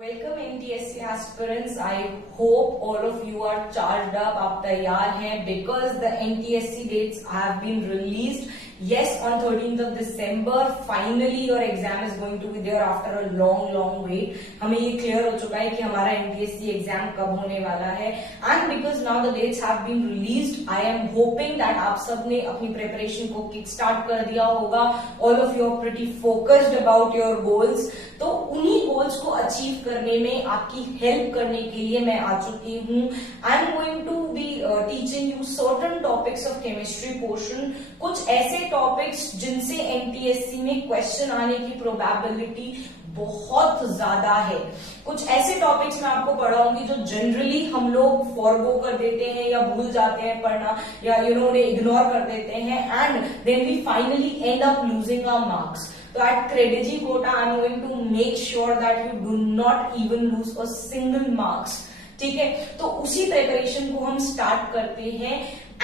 Welcome NTSC aspirants. I hope all of you are charged up, आप तैयार हैं because the NTSC dates have been released. Yes, on 13th of December, finally your exam is going to be there after a long wait. हमें ये clear हो चुका है कि हमारा NTSC exam कब होने वाला है and because now the dates have been released, I am hoping that आप सब ने अपनी preparation को kick start कर दिया होगा. All of you are pretty focused about your goals. तो उन्हीं goals को achieve करने में आपकी help करने के लिए मैं आ चुकी हूँ. I am going to be teaching you certain topics of chemistry portion. कुछ ऐसे टॉपिक्स जिनसे एनटीएससी में क्वेश्चन आने की प्रोबेबिलिटी बहुत ज्यादा है. कुछ ऐसे टॉपिक्स मैं आपको पढ़ाऊंगी जो जनरली हम लोग फॉरगो कर देते हैं या भूल जाते हैं पढ़ना या उन्हें इग्नोर कर देते हैं and then we finally end up losing our marks. तो at Credizy Kota I am going to make sure that you do not even lose a single marks. ठीक है, तो उसी प्रिपरेशन को हम स्टार्ट करते हैं.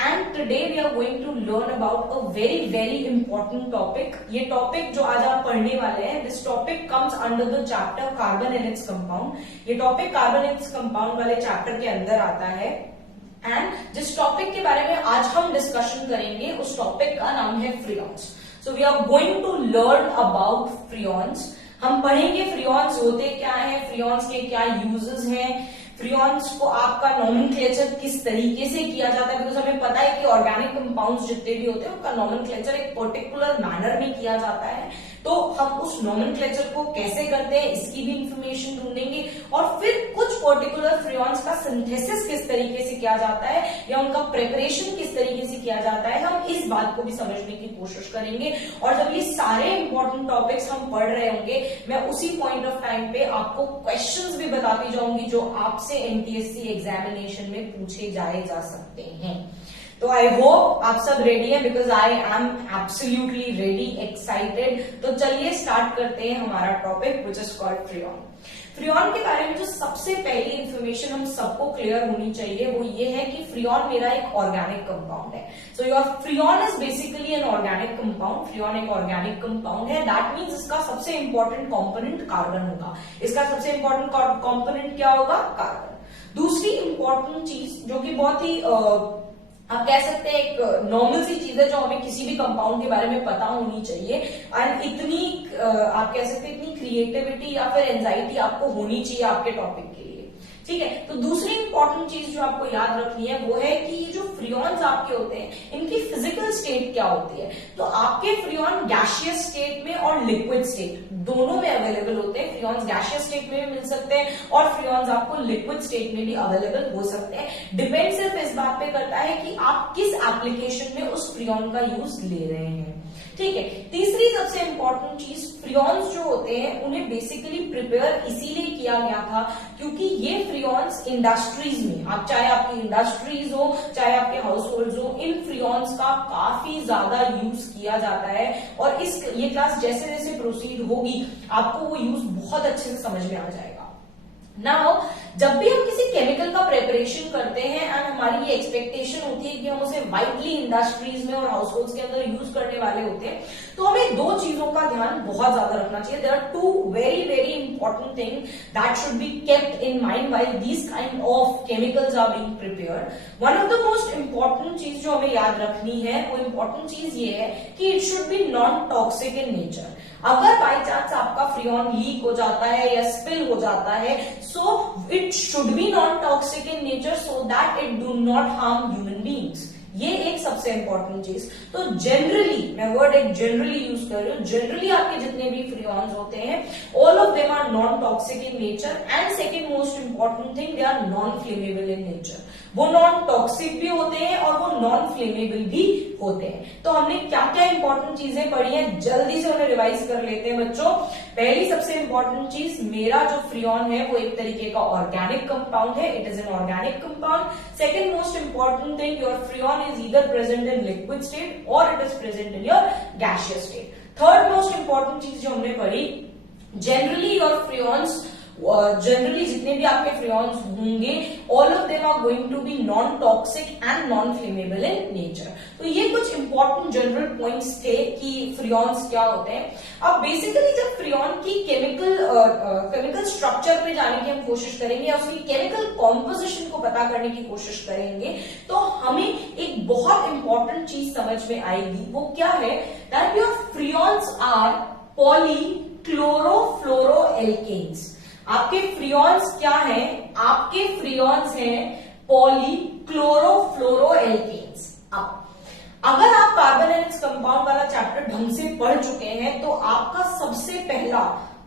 And today we are going to learn about a very important topic. ये topic जो आज आप पढ़ने वाले हैं, this topic comes under the chapter carbon and its compound. ये topic carbon and its compound वाले चैप्टर के अंदर आता है एंड जिस टॉपिक के बारे में आज हम डिस्कशन करेंगे उस टॉपिक का नाम है freons. So we are going to learn about freons. हम पढ़ेंगे फ्रियॉन्स होते क्या है, फ्रियॉन्स के क्या यूजेस हैं, फ्रियॉन्स को आपका नॉमेनक्लेचर किस तरीके से किया जाता है. बिकॉज हमें पता है कि ऑर्गेनिक कंपाउंड्स जितने भी होते हैं उनका नॉमेनक्लेचर एक पर्टिकुलर मैनर में किया जाता है. तो हम उस नॉमेनक्लेचर को कैसे करते हैं इसकी भी इंफॉर्मेशन ढूंढेंगे और फिर कुछ पर्टिकुलर फ्रियॉन्स का सिंथेसिस किस तरीके से किया जाता है या उनका प्रिपरेशन किस तरीके से किया जाता है, हम इस बात को भी समझने की कोशिश करेंगे. और जब ये सारे इंपॉर्टेंट टॉपिक्स हम पढ़ रहे होंगे मैं उसी पॉइंट ऑफ टाइम पे आपको क्वेश्चंस भी बताती जाऊंगी जो आपसे एनटीएससी एग्जामिनेशन में पूछे जाए जा सकते हैं. तो आई होप आप सब रेडी हैं because I am absolutely ready, excited. तो चलिए स्टार्ट करते हैं हमारा topic which is called freon. Freon के बारे में जो सबसे पहली इंफॉर्मेशन हम सबको क्लियर होनी चाहिए वो ये है कि फ्रियॉन मेरा एक ऑर्गेनिक कंपाउंड है. So your freon is basically an organic compound. Freon एक ऑर्गेनिक कंपाउंड है. दैट मीन्स इसका सबसे इंपॉर्टेंट कॉम्पोनेंट कार्बन होगा. इसका सबसे इंपॉर्टेंट कॉम्पोनेंट क्या होगा? कार्बन. दूसरी इंपॉर्टेंट चीज जो कि बहुत ही आप कह सकते हैं एक नॉर्मल सी चीज है जो हमें किसी भी कंपाउंड के बारे में पता होनी चाहिए एंड इतनी आप कह सकते हैं इतनी क्रिएटिविटी या फिर एंजाइटी आपको होनी चाहिए आपके टॉपिक के लिए. ठीक है, तो दूसरी इंपॉर्टेंट चीज जो आपको याद रखनी है वो है कि जो फ्रियॉन्स आपके होते हैं इनकी फिजिकल स्टेट क्या होती है. तो आपके फ्रियॉन गैशियस स्टेट में और लिक्विड स्टेट दोनों में अवेलेबल होते हैं. फ्रियॉन्स गैशियस स्टेट में भी मिल सकते हैं और फ्रियॉन्स आपको लिक्विड स्टेट में भी अवेलेबल हो सकते हैं. डिपेंड सिर्फ इस बात पे करता है कि आप किस एप्लीकेशन में उस फ्रियॉन का यूज ले रहे हैं. ठीक है, तीसरी सबसे इंपॉर्टेंट चीज फ्रियॉन्स जो होते हैं उन्हें बेसिकली प्रिपेयर इसीलिए किया गया था क्योंकि ये फ्रियॉन्स इंडस्ट्रीज में, आप चाहे आपकी इंडस्ट्रीज हो चाहे आपके हाउस होल्ड हो, इन फ्रियॉन्स का काफी ज्यादा यूज किया जाता है. और ये क्लास जैसे जैसे प्रोसीड होगी आपको वो यूज बहुत अच्छे से समझ में आ जाएगा. नाउ जब भी हम किसी केमिकल का प्रिपरेशन करते हैं एंड हमारी ये एक्सपेक्टेशन होती है कि हम उसे वाइडली इंडस्ट्रीज में और हाउस होल्ड्स के अंदर यूज करने वाले होते हैं तो हमें दो चीजों का ध्यान बहुत ज्यादा रखना चाहिए. There are two very important thing that should be kept in mind while these kind of chemicals are being prepared. One of the most important चीज जो हमें याद रखनी है वो इंपॉर्टेंट चीज ये है कि it should be non toxic in nature. अगर बाई चांस आपका फ्रियॉन लीक हो जाता है या स्पिल हो जाता है so it should be non toxic in nature so that it do not harm human beings. ये एक सबसे इंपॉर्टेंट चीज. तो जनरली, मैं वर्ड एक जनरली यूज कर रही हूँ, जनरली आपके जितने भी फ्रियॉन्स होते हैं all of them are non toxic in nature and second most important thing they are non flammable in nature. वो नॉन टॉक्सिक भी होते हैं और वो नॉन फ्लेमेबल भी होते हैं. तो हमने क्या क्या इंपॉर्टेंट चीजें पढ़ी हैं जल्दी से उन्हें रिवाइज कर लेते हैं बच्चों. पहली सबसे इंपॉर्टेंट चीज, मेरा जो फ्रियॉन है वो एक तरीके का ऑर्गेनिक कंपाउंड है. It is an organic compound. Second most important thing, your freon is either present in liquid state or it is present in your gaseous state. Third most important चीज जो हमने पढ़ी, generally your freons जनरली जितने भी आपके freons होंगे all of them are going to be non toxic and non flammable in nature. तो ये कुछ इंपॉर्टेंट जनरल पॉइंट्स थे कि फ्रियॉन्स क्या होते हैं। अब बेसिकली जब फ्रियॉन की केमिकल स्ट्रक्चर पे जाने की हम कोशिश करेंगे या उसकी केमिकल कॉम्पोजिशन को पता करने की कोशिश करेंगे तो हमें एक बहुत इंपॉर्टेंट चीज समझ में आएगी। वो क्या है, दैट योर फ्रियॉन्स आर पॉलीक्लोरोफ्लोरोएल्केन्स। आपके फ्रियॉन्स क्या हैं? आपके फ्रियॉन्स हैं पॉलीक्लोरोफ्लोरोएल्केन्स। अब अगर आप कार्बोनाइल्स कंपाउंड वाला चैप्टर ढंग से पढ़ चुके हैं तो आपका सबसे पहला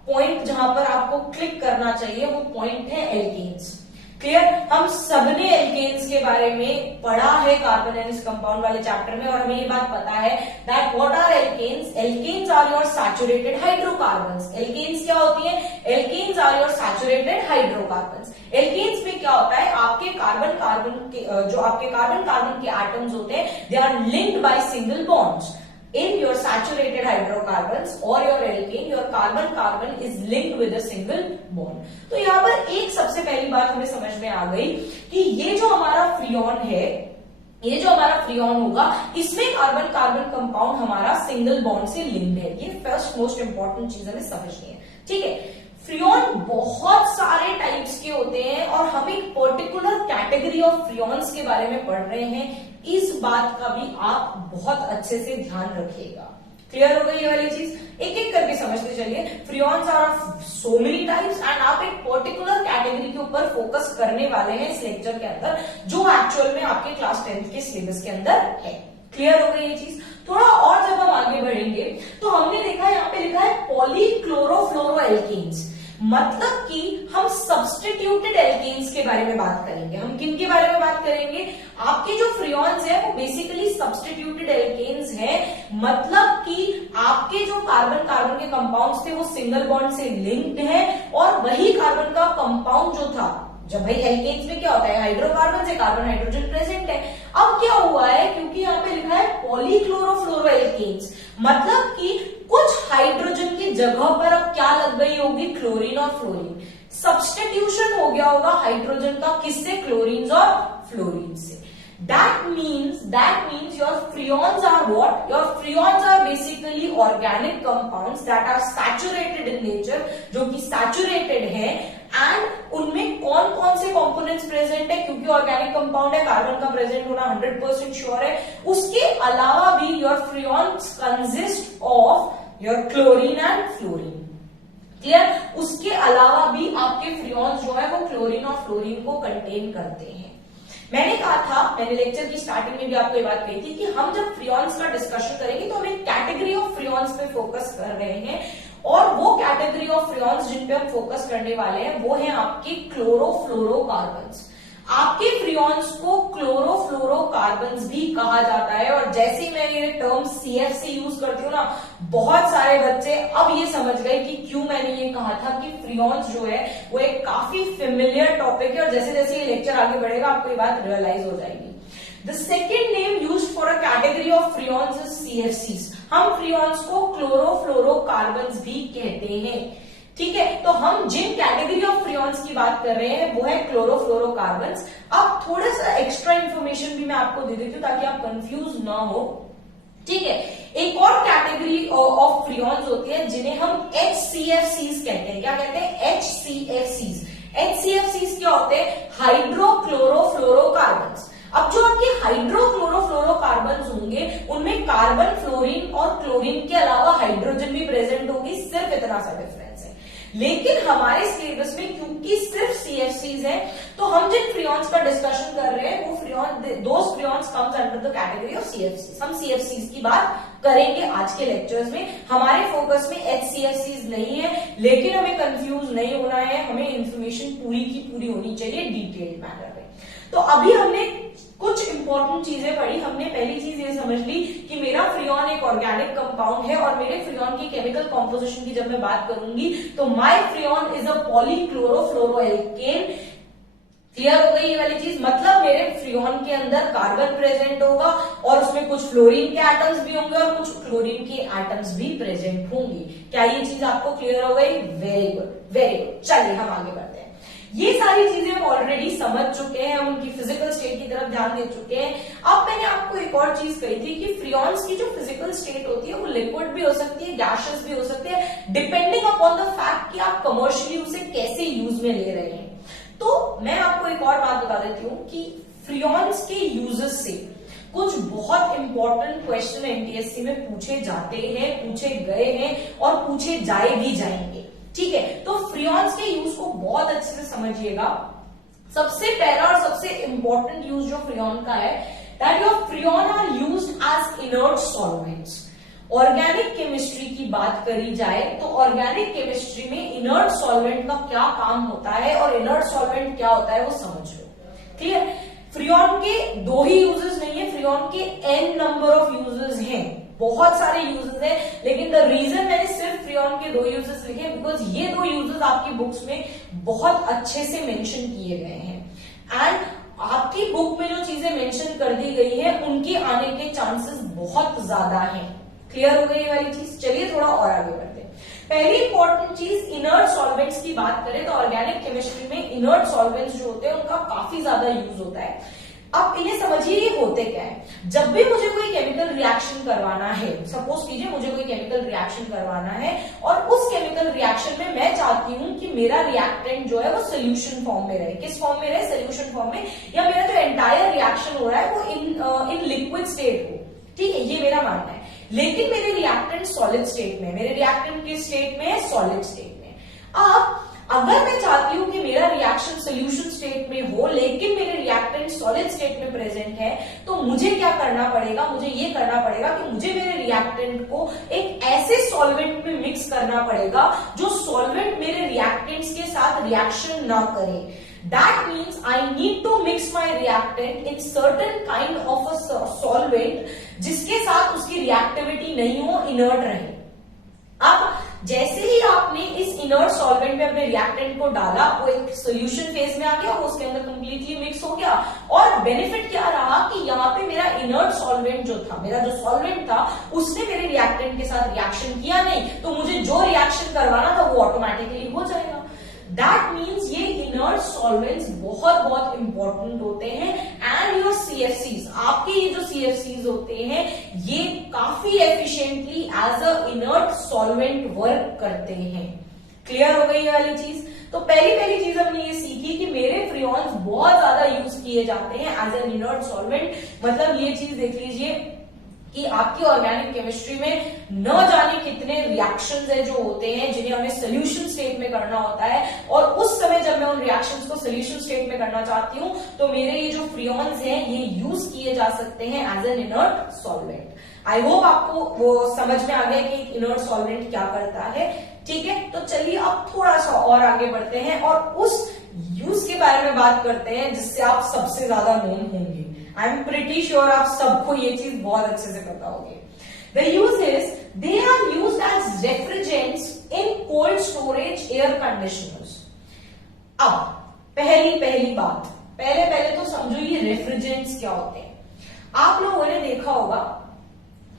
पॉइंट जहां पर आपको क्लिक करना चाहिए वो पॉइंट है एल्केन्स। क्लियर? हम सबने एल्केन्स के बारे में पढ़ा है कार्बोनाइल्स कंपाउंड वाले चैप्टर में और हमें ये बात पता है that what are alkanes. Alkanes are your saturated hydrocarbons. Alkanes क्या होती है? Alkanes are your saturated hydrocarbons. Alkanes में क्या होता है, आपके कार्बन कार्बन के एटम्स होते हैं they are linked by single bonds. In your saturated hydrocarbons or your alkane, your carbon is linked with a single bond. तो यहाँ पर एक सबसे पहली बात हमें समझ में आ गई कि ये जो हमारा फ्रियॉन है, ये जो हमारा फ्रियॉन होगा इसमें कार्बन कंपाउंड हमारा सिंगल बॉन्ड से लिंक्ड है। ये फर्स्ट मोस्ट इंपॉर्टेंट चीज हमें समझनी है। ठीक है, फ्रियॉन बहुत सारे टाइप्स के होते हैं और हम एक पर्टिकुलर कैटेगरी ऑफ फ्रियॉन्स के बारे में पढ़ रहे हैं। इस बात का भी आप बहुत अच्छे से ध्यान रखिएगा। क्लियर हो गई ये वाली चीज? एक एक करके समझते चलिए। Freons are of so many types and आप एक पर्टिकुलर कैटेगरी के ऊपर फोकस करने वाले हैं इस लेक्चर के अंदर जो एक्चुअल में आपके क्लास 10th के सिलेबस के अंदर है। क्लियर हो गई ये चीज? थोड़ा और जब हम आगे बढ़ेंगे तो हमने देखा यहाँ पे लिखा है पॉलीक्लोरोफ्लोरोएल्केन्स, मतलब कि हम सब्स्टिट्यूटेड एल्केन्स के बारे में बात करेंगे। हम किन के बारे में बात करेंगे? आपके जो फ्रियॉन्स है वो बेसिकली सब्स्टिट्यूटेड एल्केन्स है, मतलब कि आपके जो कार्बन के कंपाउंड्स थे वो सिंगल बॉन्ड से लिंक्ड है और वही कार्बन का कंपाउंड जो था, जब भाई एल्केन्स में क्या होता है, हाइड्रोकार्बन से कार्बन हाइड्रोजन प्रेजेंट है। अब क्या हुआ है, क्योंकि यहाँ पे लिखा है पॉलीक्लोरोफ्लोरोएल्केन्स, मतलब कि कुछ हाइड्रोजन की जगह पर अब क्या लग गई होगी, क्लोरीन और फ्लोरीन। सब्स्टिट्यूशन हो गया होगा हाइड्रोजन का, किससे? क्लोरीन और फ्लोरीन से। That means your freons are what? Your freons are basically organic compounds that are saturated in nature, जो कि saturated है, and उनमें कौन कौन से components present है, क्योंकि organic compound है, कार्बन का present होना 100% sure है। उसके अलावा भी your freons consist of your chlorine and fluorine। Clear? उसके अलावा भी आपके फ्रियॉन्स जो है वो क्लोरीन और फ्लोरीन को कंटेन करते हैं। मैंने कहा था, मैंने लेक्चर की स्टार्टिंग में भी आपको ये बात कही थी कि हम जब फ्रियॉन्स का डिस्कशन करेंगे तो हम एक कैटेगरी ऑफ फ्रियॉन्स पे फोकस कर रहे हैं और वो कैटेगरी ऑफ फ्रियॉन्स जिन पे हम फोकस करने वाले हैं वो है आपके क्लोरोफ्लोरोकार्बन्स। आपके फ्रियॉन्स को क्लोरोफ्लोरोकार्बन्स भी कहा जाता है और जैसे ही मैं ये टर्म CFC यूज करती हूँ ना, बहुत सारे बच्चे अब ये समझ गए कि क्यों मैंने ये कहा था कि फ्रियॉन्स जो है वो एक काफी फेमिलियर टॉपिक है और जैसे जैसे ये लेक्चर आगे बढ़ेगा आपको ये बात रियलाइज हो जाएगी। The second name use for a category of freons is CFCs। हम फ्रियॉन्स को क्लोरोफ्लोरोकार्बन्स भी कहते हैं। ठीक है, तो हम जिन कैटेगरी ऑफ फ्रियॉन्स की बात कर रहे हैं वो है क्लोरोफ्लोरोकार्बन्स। अब थोड़ा सा एक्स्ट्रा इंफॉर्मेशन भी मैं आपको दे देती हूँ ताकि आप कंफ्यूज ना हो। ठीक है, एक और कैटेगरी ऑफ फ्रियॉन्स होती है जिन्हें हम HCFCs कहते हैं। क्या कहते हैं? HCFCs। HCFCs क्या होते हैं? हाइड्रोक्लोरोफ्लोरोकार्बन्स। अब जो आपके हाइड्रोक्लोरोफ्लोरोकार्बन्स होंगे उनमें कार्बन, फ्लोरीन और क्लोरीन के अलावा हाइड्रोजन भी प्रेजेंट होगी, सिर्फ इतना सा डिफरेंस है। लेकिन हमारे सिलेबस में क्योंकि सिर्फ CFCs है तो हम जिन फ्रियॉन्स का डिस्कशन कर रहे हैं वो those freons comes under the category of CFCs। हम CFCs की बात करेंगे आज के लेक्चर्स में। हमारे फोकस में HCFCs नहीं है, लेकिन हमें कंफ्यूज नहीं होना है, हमें इंफॉर्मेशन पूरी की पूरी होनी चाहिए डिटेल्ड मैनर में। तो अभी हमने कुछ इंपॉर्टेंट चीजें पढ़ी। हमने पहली चीज ये समझ ली कि मेरा फ्रियॉन एक ऑर्गेनिक कंपाउंड है और मेरे फ्रियॉन की केमिकल कॉम्पोजिशन की जब मैं बात करूंगी तो my freon is a polychlorofluoroalkane. Clear हो गई ये वाली चीज? मतलब मेरे फ्रियोन के अंदर कार्बन प्रेजेंट होगा और उसमें कुछ फ्लोरीन के एटम्स भी होंगे और कुछ क्लोरीन के एटम्स भी प्रेजेंट होंगी। क्या ये चीज आपको क्लियर हो गई? Very good, very good. चलिए हम आगे बढ़ते हैं। ये सारी चीजें हम ऑलरेडी समझ चुके हैं, हम उनकी फिजिकल स्टेट की तरफ ध्यान दे चुके हैं। अब मैंने आपको एक और चीज कही थी कि फ्रियॉन्स की जो फिजिकल स्टेट होती है वो लिक्विड भी हो सकती है, गैशियस भी हो सकती है, डिपेंडिंग अपॉन द फैक्ट कि आप कमर्शियली उसे कैसे यूज में ले रहे हैं। तो मैं आपको एक और बात बता देती हूँ कि फ्रियॉन्स के यूजेस से कुछ बहुत इंपॉर्टेंट क्वेश्चन एनटीएससी में पूछे जाते हैं, पूछे गए हैं और पूछे जाए भी जाएंगे। ठीक है, तो फ्रियॉन्स के यूज को बहुत अच्छे से समझिएगा। सबसे पहला और सबसे इंपॉर्टेंट यूज जो फ्रियॉन का है, that your freon are used as inert solvents. Organic chemistry की बात करी जाए तो ऑर्गेनिक केमिस्ट्री में इनर्ट सॉल्वेंट का क्या काम होता है और इनर्ट सॉल्वेंट क्या होता है वो समझ लो। क्लियर? फ्रियॉन के दो ही यूजेस नहीं है, फ्रियॉन के n नंबर ऑफ यूजेस हैं, बहुत सारे यूजेस हैं, लेकिन द रीजन मैंने सिर्फ फ्रियॉन के दो यूजेस लिखे बिकॉज ये दो यूजेस आपकी बुक्स में बहुत अच्छे से मेंशन किए गए हैं एंड आपकी बुक में जो चीजें मेंशन कर दी गई है उनके आने के चांसेस बहुत ज्यादा हैं। क्लियर हो गई ये वाली चीज? चलिए थोड़ा और आगे बढ़ते हैं। पहली इंपॉर्टेंट चीज, इनर्ट सॉल्वेंट्स की बात करें तो ऑर्गेनिक केमिस्ट्री में इनर्ट सॉल्वेंट्स जो होते हैं उनका काफी ज्यादा यूज होता है। अब इन्हें समझिए ये होते क्या है। जब भी मुझे कोई केमिकल रिएक्शन करवाना है, सपोज कीजिए मुझे कोई केमिकल रिएक्शन करवाना है और उस केमिकल रिएक्शन में मैं चाहती हूं कि मेरा रिएक्टेंट जो है वो सोल्यूशन फॉर्म में रहे। किस फॉर्म में रहे? सोल्यूशन फॉर्म में, या मेरा जो एंटायर रिएक्शन हो रहा है वो इन लिक्विड स्टेट हो। ठीक है, ये मेरा मानना है। लेकिन मेरे रिएक्टेंट सॉलिड स्टेट में, मेरे रिएक्टेंट किस स्टेट में है? सॉलिड स्टेट में। अब अगर मैं चाहती हूं कि मेरा रिएक्शन सोल्यूशन स्टेट में हो लेकिन मेरे रिएक्टेंट सॉलिड स्टेट में प्रेजेंट है, तो मुझे क्या करना पड़ेगा? मुझे ये करना पड़ेगा कि मुझे मेरे रिएक्टेंट को एक ऐसे सॉल्वेंट में मिक्स करना पड़ेगा जो सॉल्वेंट मेरे रिएक्टेंट्स के साथ रिएक्शन ना करे। That means I need to mix my reactant in certain kind of a solvent जिसके साथ उसकी रिएक्टिविटी नहीं हो, इनर्ट रहे। अब जैसे ही आपने इस इनर्ट सॉल्वेंट में अपने रिएक्टेंट को डाला, वो एक सोल्यूशन फेज में आ गया, वो उसके अंदर कंप्लीटली मिक्स हो गया और बेनिफिट क्या रहा कि यहाँ पे मेरा इनर्ट सॉल्वेंट जो था, मेरा जो सॉल्वेंट था, उसने मेरे रिएक्टेंट के साथ रिएक्शन किया नहीं, तो मुझे जो रिएक्शन करवाना था वो ऑटोमेटिकली हो जाएगा। दैट मीन्स ये इनर्ट सॉल्वेंट्स बहुत बहुत इंपॉर्टेंट होते हैं एंड योर सीएफसीज, आपके ये जो सीएफसीज होते हैं ये काफी efficiently as a inert solvent work करते हैं। क्लियर हो गई ये वाली चीज? तो पहली चीज हमने ये सीखी कि मेरे फ्रियॉन्स बहुत ज्यादा यूज किए जाते हैं एज एन इनर्ट सॉल्वेंट। मतलब ये चीज देख लीजिए कि आपकी ऑर्गेनिक केमिस्ट्री में न जाने कितने रिएक्शंस है जो होते हैं जिन्हें हमें सोल्यूशन स्टेट में करना होता है, और उस समय जब मैं उन रिएक्शंस को सोल्यूशन स्टेट में करना चाहती हूं तो मेरे ये जो फ्रियॉन्स हैं ये यूज किए जा सकते हैं as an inert solvent. I hope आपको वो समझ में आ गया कि इनर्ट सॉल्वेंट क्या करता है। ठीक है, तो चलिए अब थोड़ा सा और आगे बढ़ते हैं और उस यूज के बारे में बात करते हैं जिससे आप सबसे ज्यादा नोन होंगे। आई एम प्रिटी श्योर आप सबको ये चीज बहुत अच्छे से पता होगी। The use is they are used as refrigerants in cold storage air conditioners. अब पहली बात, पहले तो समझो ये रेफ्रिजरेंट्स क्या होते हैं। आप लोगों ने देखा होगा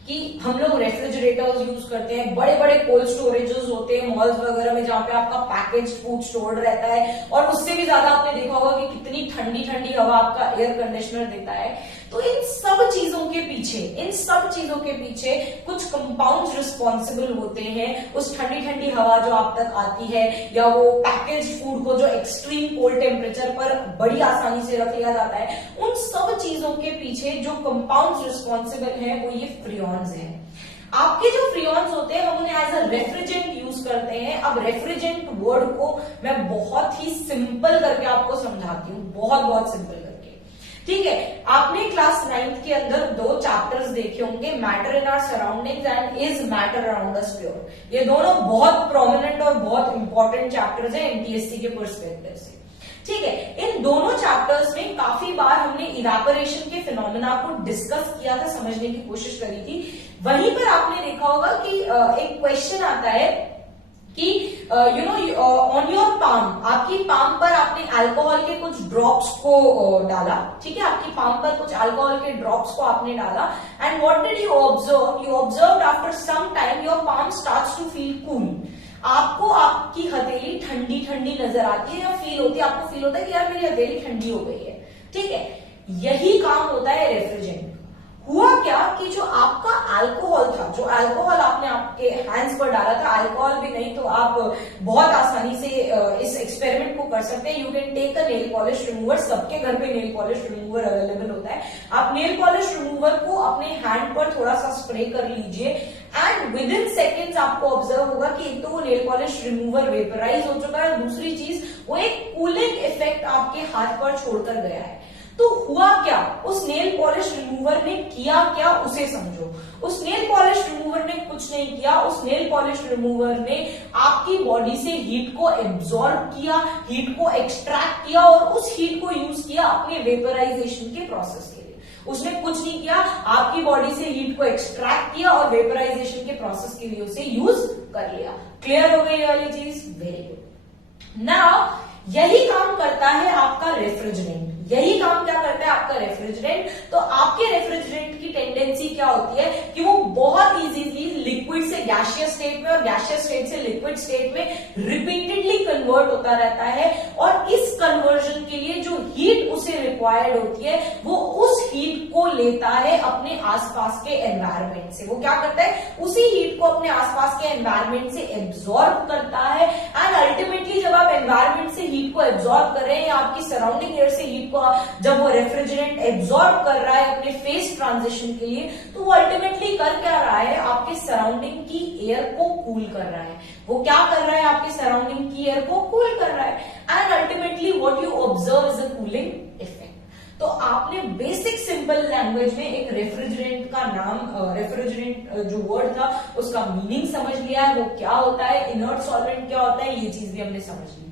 कि हम लोग रेफ्रिजरेटर्स यूज करते हैं, बड़े बड़े कोल्ड स्टोरेजेस होते हैं मॉल्स वगैरह में जहां पे आपका पैकेज फूड स्टोर्ड रहता है, और उससे भी ज्यादा आपने देखा होगा कि कितनी ठंडी ठंडी हवा आपका एयर कंडीशनर देता है। तो इन सब चीजों के पीछे कुछ कंपाउंड्स रिस्पॉन्सिबल होते हैं उस ठंडी ठंडी हवा जो आप तक आती है, या वो पैकेज फूड को जो एक्सट्रीम कोल्ड टेम्परेचर पर बड़ी आसानी से रख लिया जाता है। उन सब चीजों के पीछे जो कंपाउंड्स रिस्पॉन्सिबल हैं वो ये फ्रियॉन्स हैं। आपके जो फ्रियॉन्स होते हैं हम उन्हें एज अ रेफ्रिजरेंट यूज करते हैं। अब रेफ्रिजरेंट वर्ड को मैं बहुत ही सिंपल करके आपको समझाती हूँ, बहुत सिंपल करके। ठीक है, आपने क्लास 9th के अंदर 2 चैप्टर्स देखे होंगे, matter in our surroundings and is matter around us pure. ये दोनों बहुत प्रोमिनेंट और बहुत इंपॉर्टेंट चैप्टर्स हैं एनटीएससी के पर्सपेक्टिव से। ठीक है, इन दोनों चैप्टर्स में काफी बार हमने इवेपोरेशन के फिनोमेना को डिस्कस किया था, समझने की कोशिश करी थी। वहीं पर आपने देखा होगा कि एक क्वेश्चन आता है कि ऑन योर पाम, आपकी आपकी पाम पर आपने अल्कोहल के कुछ ड्रॉप्स को डाला, ठीक है, आपकी पाम पर कुछ अल्कोहल के ड्रॉप्स को आपने डाला, and what did you observe, you observe after some time your palm starts to feel cool. आपको आपकी हथेली ठंडी ठंडी नजर आती है या फील होती है, आपको फील होता है कि यार मेरी हथेली ठंडी हो गई है, ठीक है। यही काम होता है रेफ्रिजरेंट। हुआ क्या कि जो आपका अल्कोहल था, जो अल्कोहल आपने आपके हैंड्स पर डाला था, अल्कोहल भी नहीं तो आप बहुत आसानी से इस एक्सपेरिमेंट को कर सकते हैं। You can take a nail polish remover, सबके घर पे नेल पॉलिश रिमूवर अवेलेबल होता है। आप नेल पॉलिश रिमूवर को अपने हैंड पर थोड़ा सा स्प्रे कर लीजिए एंड विद इन सेकेंड्स आपको ऑब्जर्व होगा कि एक तो वो नेल पॉलिश रिमूवर वेपराइज हो चुका है, दूसरी चीज वो एक कूलिंग इफेक्ट आपके हाथ पर छोड़कर गया है। तो हुआ क्या, उस नेल पॉलिश रिमूवर ने किया क्या, उसे समझो। उस नेल पॉलिश रिमूवर ने कुछ नहीं किया, उस नेल पॉलिश रिमूवर ने आपकी बॉडी से हीट को एब्जॉर्ब किया, हीट को एक्सट्रैक्ट किया और उस हीट को यूज किया अपने वेपराइजेशन के प्रोसेस के लिए। उसने कुछ नहीं किया, आपकी बॉडी से हीट को एक्सट्रैक्ट किया और वेपराइजेशन के प्रोसेस के लिए उसे यूज कर लिया। क्लियर हो गई ये वाली चीज? Very good. नाउ यही काम करता है आपका रेफ्रिजरेंट। यही काम क्या करता है आपका रेफ्रिजरेंट? तो आपके रेफ्रिजरेंट की टेंडेंसी क्या होती है कि वो बहुत इजीली लिक्विड से गैसियस स्टेट में और गैसियस स्टेट से लिक्विड स्टेट में रिपीटेडली कन्वर्ट होता रहता है, और इस कन्वर्जन के लिए जो हीट उसे रिक्वायर्ड होती है वो उस हीट को लेता है अपने आसपास के एनवायरमेंट से। वो क्या करता है, उसी हीट को अपने आसपास के एनवायरमेंट से एब्जॉर्ब करता है, एंड अल्टीमेटली जब आप एनवायरमेंट से हीट को एब्जॉर्ब कर रहे हैं या आपकी सराउंडिंग एयर से हीट को जब वो रेफ्रिजरेंट एब्जॉर्ब कर रहा है अपने फेस ट्रांजिशन के लिए, तो वो अल्टीमेटली कर क्या रहा है, आपके सराउंडिंग की एयर को कूल कर रहा है। वो क्या कर रहा है, आपके सराउंडिंग की एयर को कूल कर रहा है, and ultimately what you observe is a cooling effect. तो आपने बेसिक सिंपल लैंग्वेज में एक रेफ्रिजरेंट का नाम, रेफ्रिजरेंट जो वर्ड था उसका मीनिंग समझ लिया है, वो क्या होता है, इनर्ट सॉल्वेंट क्या होता है, ये चीज भी हमने समझ ली।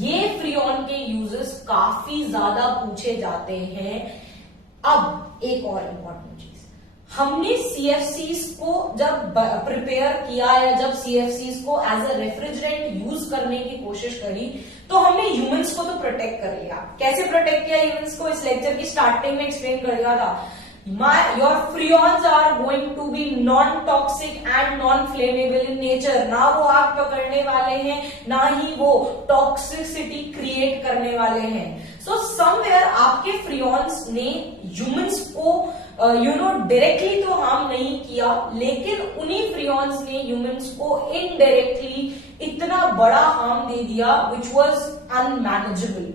ये फ्रीऑन के यूजेस काफी ज्यादा पूछे जाते हैं। अब एक और इंपॉर्टेंट चीज, हमने सीएफसीज को जब प्रिपेयर किया या जब सीएफसीज को एज अ रेफ्रिजरेंट यूज करने की कोशिश करी तो हमने ह्यूमंस को तो प्रोटेक्ट कर लिया। कैसे प्रोटेक्ट किया ह्यूमंस को, इस लेक्चर की स्टार्टिंग में एक्सप्लेन कर दिया था। Your freons are going to be non-toxic and non-flammable in nature। ना वो आग पकड़ने वाले हैं, ना ही वो टॉक्सिसिटी क्रिएट करने वाले हैं। So somewhere आपके फ्रियॉन्स ने ह्यूमंस को डायरेक्टली तो हार्म नहीं किया, लेकिन उन्हीं फ्रियॉन्स ने ह्यूमंस को इनडायरेक्टली इतना बड़ा हार्म दे दिया विच वॉज अनमैनेजेबल।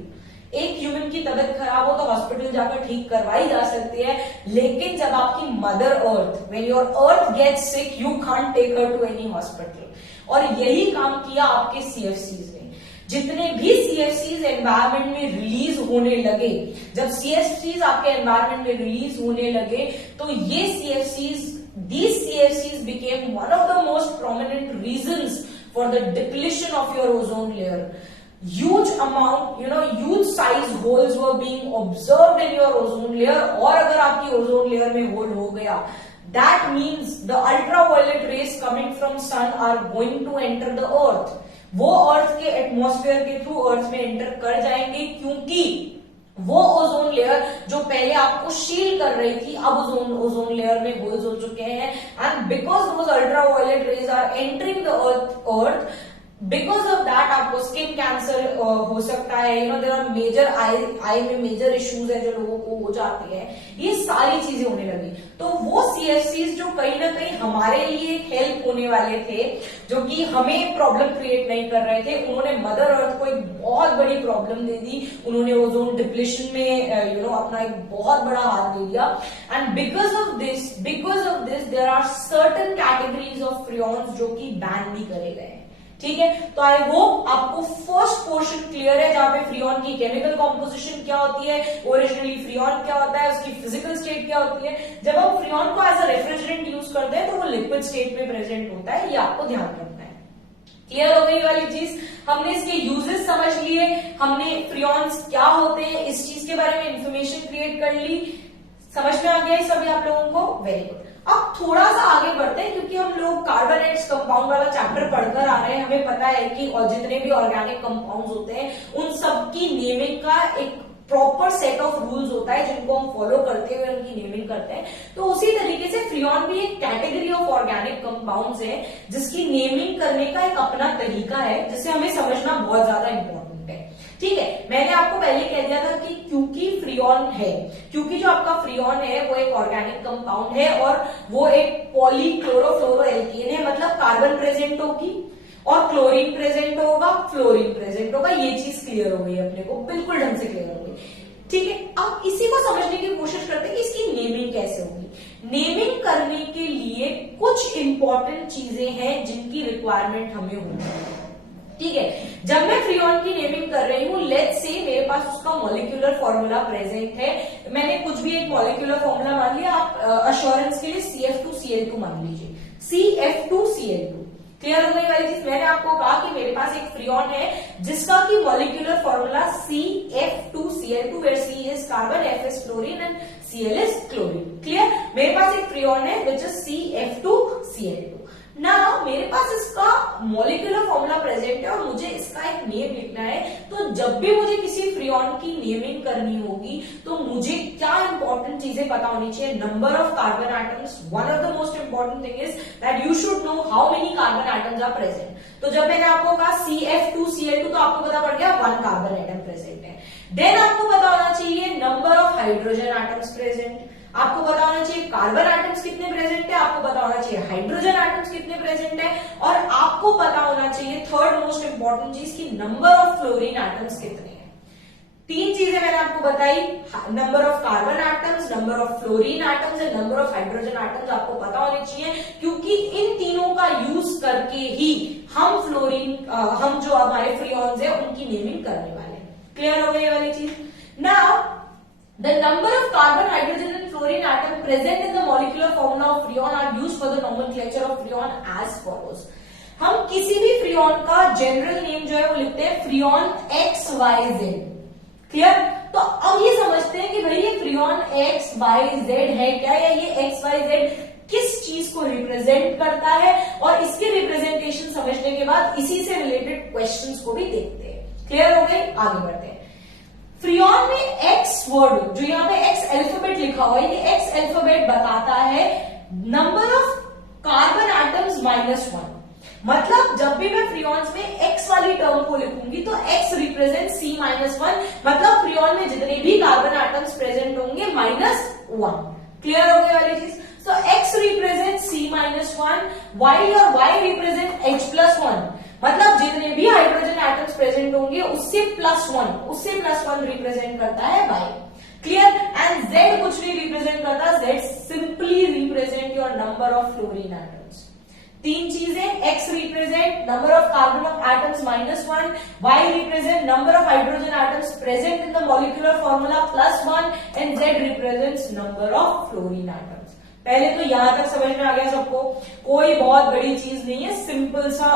एक ह्यूमन की तबीयत खराब हो तो हॉस्पिटल जाकर ठीक करवाई जा सकती है, लेकिन जब आपकी mother earth, when your earth gets sick, you can't take her to any hospital. और यही काम किया आपके सीएफसीज ने। जितने भी सीएफसीज एनवायरमेंट में रिलीज होने लगे, जब सीएफसीज आपके एनवायरमेंट में रिलीज होने लगे तो ये these CFCs became one of the most prominent reasons for the depletion of your ozone layer. Huge amount, huge size holes were being observed in your ozone layer, और अगर आपकी ozone layer में hole हो गया, that means the ultraviolet rays coming from sun are going to enter the earth. वो अर्थ के atmosphere के through earth में एंटर कर जाएंगे, क्योंकि वो ओजोन लेयर जो पहले आपको शील्ड कर रही थी, अब ओजोन लेयर में होल्स हो चुके हैं, and because those ultraviolet rays are entering the earth, because of that आपको स्किन कैंसर हो सकता है, देयर आर मेजर आई में मेजर इश्यूज है जो लोगों को हो जाते हैं, ये सारी चीजें होने लगी। तो वो सीएफसीज जो कहीं ना कहीं हमारे लिए हेल्प होने वाले थे, जो कि हमें प्रॉब्लम क्रिएट नहीं कर रहे थे, उन्होंने मदर अर्थ को एक बहुत बड़ी प्रॉब्लम दे दी। उन्होंने ओजोन डिप्लेशन में अपना एक बहुत बड़ा हाथ दे दिया, and because of this there are certain categories of freons जो कि बैन भी करे गए हैं। ठीक है, तो आई होप आपको फर्स्ट पोर्शन क्लियर है, जहां पे फ्रियॉन की केमिकल कॉम्पोजिशन क्या होती है, ओरिजिनली फ्रियॉन क्या होता है, उसकी फिजिकल स्टेट क्या होती है। जब हम फ्रियॉन को एज अ रेफ्रिजरेंट यूज करते हैं तो वो लिक्विड स्टेट में प्रेजेंट होता है, ये आपको ध्यान रखना है। क्लियर हो गई वाली चीज? हमने इसके यूजेस समझ लिए, हमने फ्रियॉन्स क्या होते हैं इस चीज के बारे में इंफॉर्मेशन क्रिएट कर ली, समझ में आ गया सभी आप लोगों को? Very good. अब थोड़ा सा आगे बढ़ते हैं, क्योंकि हम लोग कार्बोनेट्स कंपाउंड वाला चैप्टर पढ़कर आ रहे हैं, हमें पता है कि और जितने भी ऑर्गेनिक कंपाउंड्स होते हैं उन सबकी नेमिंग का एक प्रॉपर सेट ऑफ रूल्स होता है जिनको हम फॉलो करते हुए उनकी नेमिंग करते हैं। तो उसी तरीके से फ्रियॉन भी एक कैटेगरी ऑफ ऑर्गेनिक कंपाउंड्स है जिसकी नेमिंग करने का एक अपना तरीका है, जिसे हमें समझना बहुत ज्यादा इंपॉर्टेंट है। ठीक है, मैंने आपको पहले कह दिया था कि क्योंकि फ्रियॉन है, क्योंकि जो आपका फ्रियॉन है वो एक ऑर्गेनिक कंपाउंड है और वो एक पॉलीक्लोरोफ्लोरोएल्केन है, मतलब कार्बन प्रेजेंट होगी और क्लोरीन प्रेजेंट होगा, फ्लोरीन प्रेजेंट होगा। ये चीज क्लियर हो गई अपने को, बिल्कुल ढंग से क्लियर हो गई। ठीक है, अब इसी को समझने की कोशिश करते हैं कि इसकी नेमिंग कैसे होगी। नेमिंग करने के लिए कुछ इंपॉर्टेंट चीजें हैं जिनकी रिक्वायरमेंट हमें होगी। ठीक है, जब मैं फ्रियॉन की नेमिंग कर रही हूं, लेट्स से मेरे पास उसका मॉलिक्यूलर फॉर्मूला प्रेजेंट है, मैंने कुछ भी एक मॉलिक्यूलर फॉर्मूला मान लिया, आप अश्योरेंस के लिए CF2Cl2 मान लीजिए, CF2Cl2। क्लियर हो गई वाली चीज। मैंने आपको कहा कि मेरे पास एक फ्रियॉन है जिसका की molecular formula CF2Cl2, where C is carbon, F is fluorine and Cl is chlorine। Clear, मेरे पास एक फ्रियॉन है which is CF2Cl2। ना मेरे पास इसका मॉलिक्यूलर फॉर्मूला प्रेजेंट है और मुझे इसका एक नेम लिखना है। तो जब भी मुझे किसी फ्रियॉन की नेमिंग करनी होगी तो मुझे क्या इंपॉर्टेंट चीजें पता होनी चाहिए। Number of carbon atoms, one of the most important thing is that you should know how many carbon atoms are present. तो जब मैंने आपको कहा CF2Cl2 तो आपको पता पड़ गया 1 कार्बन एटम प्रेजेंट है। देन आपको पता होना चाहिए number of hydrogen atoms present, आपको पता होना चाहिए कार्बन एटम्स कितने प्रेजेंट है, आपको पता होना चाहिए हाइड्रोजन एटम्स कितने प्रेजेंट है, और आपको पता होना चाहिए थर्ड मोस्ट इंपॉर्टेंट चीज की नंबर ऑफ फ्लोरीन एटम्स कितने हैं। 3 चीजें मैंने आपको बताई, number of carbon atoms, number of fluorine atoms and number of hydrogen atoms आपको पता होने चाहिए, क्योंकि इन तीनों का यूज करके ही हम हम जो हमारे फ्रियॉन्स है उनकी नेमिंग करने वाले हैं। क्लियर हो गई ये वाली चीज। Now the number of carbon, hydrogen and fluorine atom present in the molecular formula of freon are used for the nomenclature of freon as follows। हम किसी भी फ्रियॉन का जनरल नेम जो है वो लिखते हैं फ्रियॉन XYZ। क्लियर, तो अब ये समझते हैं कि भाई ये फ्रियॉन XYZ है क्या, या ये XYZ किस चीज को रिप्रेजेंट करता है, और इसके रिप्रेजेंटेशन समझने के बाद इसी से रिलेटेड क्वेश्चंस को भी देखते हैं। क्लियर हो गए, आगे बढ़ते हैं। फ्रियॉन में X वर्ड, जो यहाँ पे X अल्फाबेट लिखा हुआ है, ये X अल्फाबेट बताता है नंबर ऑफ कार्बन एटम्स -1। मतलब जब भी मैं फ्रियॉन्स में X वाली टर्म को लिखूंगी तो X रिप्रेजेंट C-1, मतलब फ्रियॉन में जितने भी कार्बन एटम्स प्रेजेंट होंगे -1। क्लियर हो गई वाली चीज। So X represents C-1 while your Y represents H+1, मतलब जितने भी हाइड्रोजन एटम्स प्रेजेंट होंगे उससे +1 रिप्रेजेंट करता है Y। क्लियर, एंड Z कुछ नहीं रिप्रेजेंट करता, Z simply represent your number of fluorine atoms. 3 चीजें, X represent number of carbon atoms -1, Y represent number of hydrogen atoms present in the molecular formula +1 and Z represents number of fluorine atoms. पहले तो यहां तक समझ में आ गया सबको, कोई बहुत बड़ी चीज नहीं है, सिंपल सा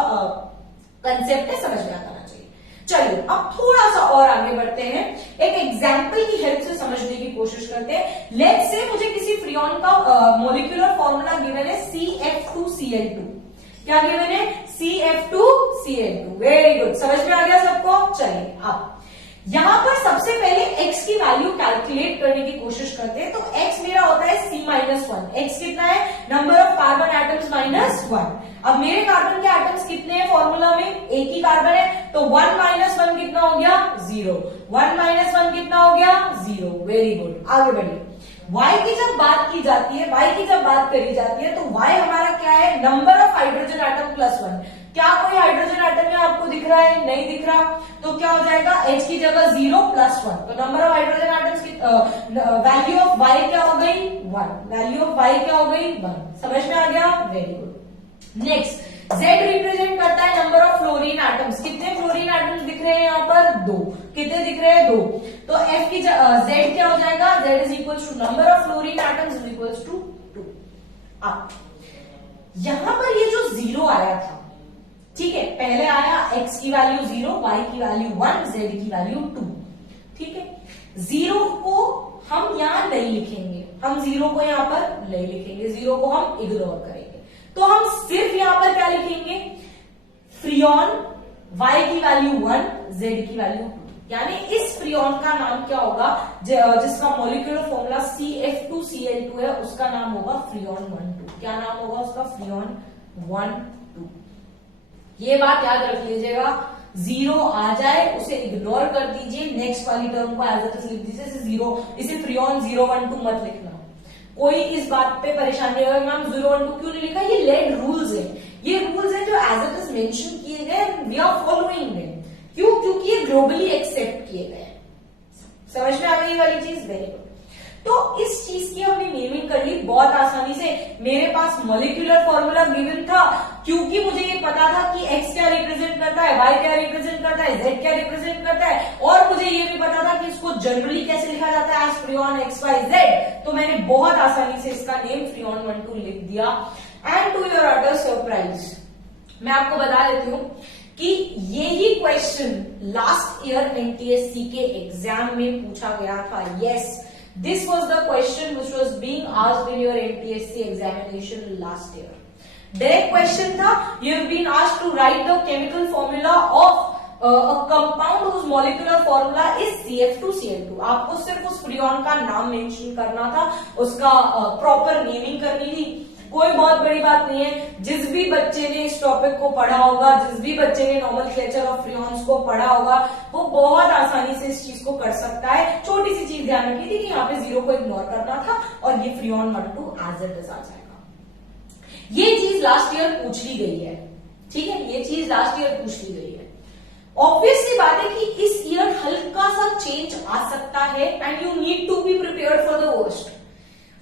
कंसेप्ट है, समझ में आना चाहिए। चलिए अब थोड़ा सा और आगे बढ़ते हैं, एक एग्जांपल की हेल्प से समझने की कोशिश करते हैं। लेट्स से मुझे किसी फ्रियॉन का मॉलिक्यूलर फॉर्मूला गिवन है CF2Cl2। क्या गिवन है? CF2Cl2। वेरी गुड, समझ में आ गया सबको। चलिए अब यहां पर सबसे पहले x की वैल्यू कैलकुलेट करने की कोशिश करते हैं। तो x मेरा होता है C-1। x कितना है? Number of carbon atoms -1। अब मेरे कार्बन के एटम्स कितने हैं फॉर्मूला में? एक ही कार्बन है, तो 1 - 1 कितना हो गया? 0। 1 - 1 कितना हो गया? 0। वेरी गुड, आगे बढ़िए। y की जब बात की जाती है, y की जब बात करी जाती है तो y हमारा क्या है? Number of hydrogen atom +1। क्या कोई हाइड्रोजन एटम में आपको दिख रहा है? नहीं दिख रहा, तो क्या हो जाएगा? H की जगह 0 +1, तो नंबर ऑफ हाइड्रोजन एटम्स की वैल्यू ऑफ y क्या हो गई? 1। वैल्यू ऑफ y क्या हो गई? 1। समझ में आ गया? Very good. Next, Z represent करता है नंबर ऑफ फ्लोरीन एटम्स। कितने फ्लोरीन एटम्स दिख रहे हैं यहाँ पर? 2। कितने दिख रहे हैं? 2। तो F की Z क्या हो जाएगा? Z is equal to number of fluorine atoms is equal to 2। अब यहां पर ये जो 0 आया था, ठीक है, पहले आया x की वैल्यू 0, y की वैल्यू 1, z की वैल्यू 2। ठीक है, जीरो को हम यहां नहीं लिखेंगे, हम जीरो को यहां पर नहीं लिखेंगे, जीरो को हम इग्नोर करेंगे। तो हम सिर्फ यहां पर क्या लिखेंगे, फ्रियोन, y की वैल्यू 1, z की वैल्यू 2, यानी इस फ्रियोन का नाम क्या होगा, जिसका मॉलिक्यूलर फॉर्मूला CF2Cl2 है, उसका नाम होगा फ्रियोन 1,2। क्या नाम होगा उसका, फ्रियोन 1,2। ये बात याद रख लीजिएगा, जीरो आ जाए उसे इग्नोर कर दीजिए, नेक्स्ट वाली टर्म को एज इट इज लिख दीजिए, जीरो, इसे फ्रियोन 012 मत लिखना। कोई इस बात पे परेशान नहीं होगा, मैम 012 क्यों नहीं लिखा, ये लेड रूल्स है, ये रूल्स है जो एज इट इज मेंशन किए गए, वी आर फॉलोइंग देम। क्यों, क्योंकि ये ग्लोबली एक्सेप्ट किए गए। समझ में आ गई ये वाली चीज, वेरी गुड। तो इस चीज की हमने नेमिंग कर ली बहुत आसानी से। मेरे पास मॉलिक्यूलर फॉर्मूला गिवन था, क्योंकि मुझे ये पता था कि x क्या रिप्रेजेंट करता है, y क्या रिप्रेजेंट करता है, z क्या रिप्रेजेंट करता है, और मुझे ये भी पता था कि इसको जनरली कैसे लिखा जाता है, एज फ्रियोन XYZ। तो मैंने बहुत आसानी से इसका नेम फ्रियोन 1,2 लिख दिया। And to your utter surprise, मैं आपको बता देती हूं कि यही क्वेश्चन लास्ट ईयर एनटीएससी के एग्जाम में पूछा गया था। Yes, this was the question which was being asked in your NTSC examination last year. Direct question था, you have been asked to write the chemical formula of a compound whose molecular formula is CF2Cl2। आपको सिर्फ उस Freon का नाम mention करना था, उसका proper naming करनी थी। कोई बहुत बड़ी बात नहीं है, जिस भी बच्चे ने इस टॉपिक को पढ़ा होगा, जिस भी बच्चे ने नॉमेनक्लेचर ऑफ फ्रियोन्स को पढ़ा होगा, वो बहुत आसानी से इस चीज को कर सकता है। छोटी सी चीज ध्यान रखी थी कि यहाँ पे जीरो को इग्नोर करना था और ये फ्रियोन 1,2 एज इट इज आ जाएगा। ये चीज लास्ट ईयर पूछ ली गई है, ठीक है, ये चीज लास्ट ईयर पूछ ली गई है। ऑब्वियसली बात है कि इस ईयर हल्का सा चेंज आ सकता है and you need to be prepared for the worst.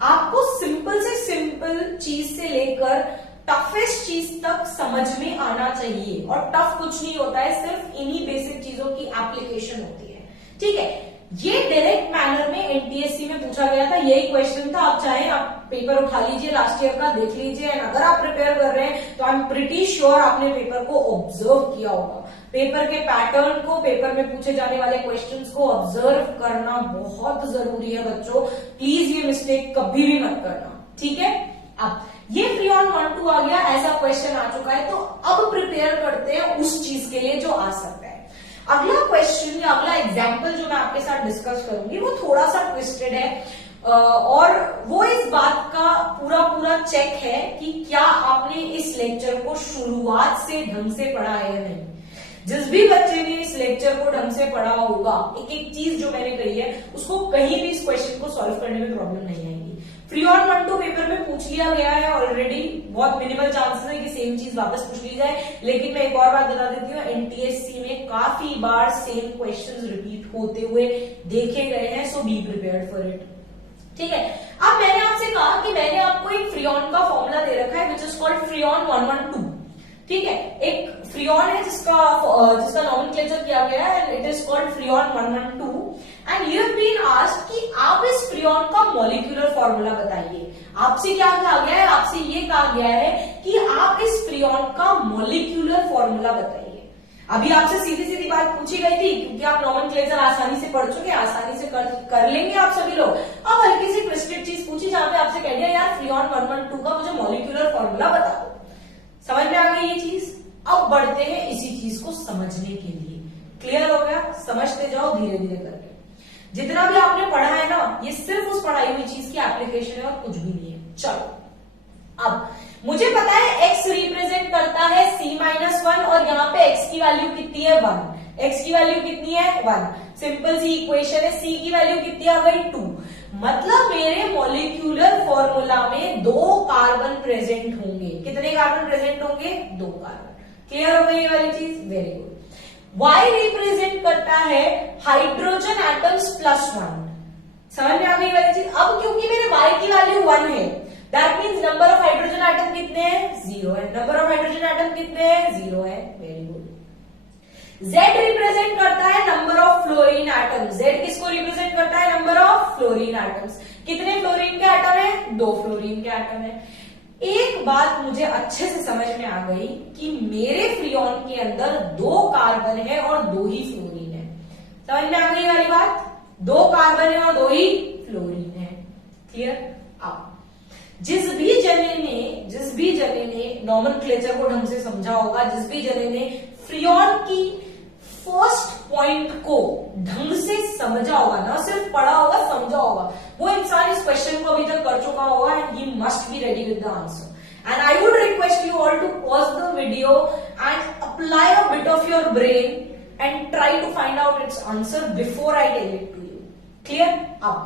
आपको सिंपल से सिंपल चीज से लेकर टफेस्ट चीज तक समझ में आना चाहिए, और टफ कुछ नहीं होता है, सिर्फ इन्हीं बेसिक चीजों की एप्लीकेशन होती है, ठीक है। ये डायरेक्ट मैनर में एनटीएससी में पूछा गया था, यही क्वेश्चन था। आप चाहें आप पेपर उठा लीजिए, लास्ट ईयर का देख लीजिए, एंड अगर आप प्रिपेयर कर रहे हैं तो आई एम प्रिटी श्योर आपने पेपर को ऑब्जर्व किया होगा। पेपर के पैटर्न को, पेपर में पूछे जाने वाले क्वेश्चंस को ऑब्जर्व करना बहुत जरूरी है बच्चों, प्लीज ये मिस्टेक कभी भी मत करना, ठीक है। अब ये फ्रियोन 1,2 आ गया, ऐसा क्वेश्चन आ चुका है, तो अब प्रिपेयर करते हैं उस चीज के लिए जो आ सकता है। अगला क्वेश्चन या अगला एग्जाम्पल जो मैं आपके साथ डिस्कस करूंगी वो थोड़ा सा ट्विस्टेड है, और वो इस बात का पूरा चेक है कि क्या आपने इस लेक्चर को शुरुआत से ढंग से पढ़ा है या नहीं। जिस भी बच्चे ने इस लेक्चर को ढंग से पढ़ा होगा, एक एक चीज जो मैंने कही है उसको कहीं भी इस क्वेश्चन को सॉल्व करने में प्रॉब्लम नहीं आएगी। फ्रियोन 1,2 पेपर में पूछ लिया गया है ऑलरेडी, बहुत मिनिमल चांसेस है कि सेम चीज वापस पूछ ली जाए, लेकिन मैं एक और बात बता देती हूँ, एनटीएससी में काफी बार सेम क्वेश्चंस रिपीट होते हुए देखे गए हैं, सो बी प्रिपेयर्ड फॉर इट, ठीक है। अब मैंने आपसे कहा कि मैंने आपको एक फ्रियोन का फॉर्मूला दे रखा है विच इज कॉल्ड फ्रियोन 1,1,2, ठीक है। एक फ्रियोन है जिसका नॉमेनक्लेचर किया गया है, it is called freon 1,1,2, and you have been asked कि आप इस फ्रियोन का मॉलिक्यूलर फॉर्मूला बताइए। आपसे क्या कहा गया है, आपसे ये कहा गया है कि आप इस फ्रियोन का मॉलिक्यूलर फॉर्मूला बताइए। अभी आपसे सीधी सीधी बात पूछी गई थी, क्योंकि आप नॉमेनक्लेचर आसानी से पढ़ चुके, आसानी से कर लेंगे आप सभी लोग। अब हल्की सी ट्विस्टेड चीज पूछी जहां पे आपसे कह दिया यार फ्रियोन 1,1,2 का मुझे मॉलिक्यूलर फॉर्मूला बता दो। समझ में आ गई ये चीज। अब बढ़ते हैं इसी चीज को समझने के लिए। क्लियर हो गया, समझते जाओ धीरे धीरे करके। जितना भी आपने पढ़ा है ना, ये सिर्फ उस पढ़ाई हुई चीज की एप्लीकेशन है और कुछ भी नहीं है। चलो, अब मुझे पता है x रिप्रेजेंट करता है C-1, और यहाँ पे x की वैल्यू कितनी है 1, x की वैल्यू कितनी है 1, सिंपल सी इक्वेशन है। C की वैल्यू कितनी आ गई 2, मतलब मेरे मॉलिक्यूलर फॉर्मूला में 2 कार्बन प्रेजेंट होंगे। कितने कार्बन प्रेजेंट होंगे, 2 कार्बन। क्लियर हो गई ये वाली चीज, वेरी गुड। Y रिप्रेजेंट करता है हाइड्रोजन एटम्स +1, समझ में आ गई वाली चीज। अब क्योंकि मेरे Y की वैल्यू 1 है, that means number of hydrogen atom कितने हैं, 0 है। नंबर ऑफ हाइड्रोजन एटम कितने हैं, 0 है, वेरी गुड। Z रिप्रेजेंट करता है number of fluorine atoms. Z किसको रिप्रेजेंट करता है, नंबर ऑफ फ्लोरीन एटम्स। कितने फ्लोरीन के एटम है, 2 फ्लोरीन के एटम है। एक बात मुझे अच्छे से समझ में आ गई कि मेरे फ्रियोन के अंदर 2 कार्बन है और 2 ही फ्लोरीन है। समझ में आ गई वाली बात, 2 कार्बन है और 2 ही फ्लोरीन है। क्लियर? अब जिस भी जने ने नॉमेनक्लेचर को ढंग से समझा होगा, जिस भी जने ने फ्रियोन की फर्स्ट पॉइंट को ढंग से समझा होगा, ना सिर्फ पढ़ा होगा, समझा होगा, वो इंसान इस क्वेश्चन को अभी तक कर चुका होगा and he must be ready with the answer. And I would request you all to pause the video and apply a bit of your brain and try to find out its answer before I tell it to you. Clear? अब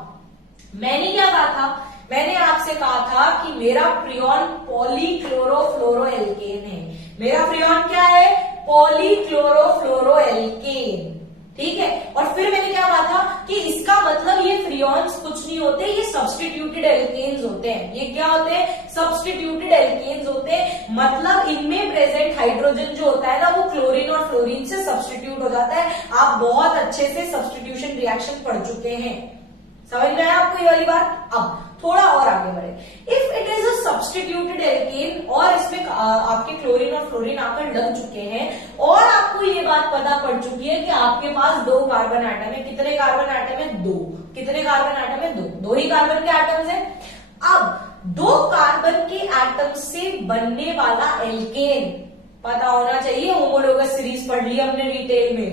मैंने क्या कहा था? मैंने आपसे कहा था कि मेरा फ्रियोन पॉलीक्लोरोफ्लोरोएल्केन है। मेरा फ्रियोन क्या है? पॉलीक्लोरोफ्लोरोएल्केन। ठीक है? और फिर मैंने क्या कहा था कि इसका मतलब ये फ्रियोन्स कुछ नहीं होते, ये सब्स्टिट्यूटेड एल्केन्स होते हैं। ये क्या होते हैं? सब्स्टिट्यूटेड एल्केन्स होते हैं। मतलब इनमें प्रेजेंट हाइड्रोजन जो होता है ना, वो क्लोरीन और फ्लोरीन से सब्स्टिट्यूट हो जाता है। आप बहुत अच्छे से सब्स्टिट्यूशन रिएक्शन पढ़ चुके हैं। समझ में आया आपको ये वाली बात? अब थोड़ा और आगे बढ़े। If it is a substituted alkane और इसमें आपके क्लोरीन और फ्लोरीन आकर लग चुके हैं और आपको ये बात पता पड़ चुकी है कि आपके पास 2 कार्बन एटम है। कितने कार्बन एटम है? 2। कितने कार्बन एटम है? 2 ही कार्बन के एटम्स है। अब 2 कार्बन के एटम से बनने वाला एल्केन पता होना चाहिए। होमोलोगस सीरीज पढ़ ली हमने डिटेल में।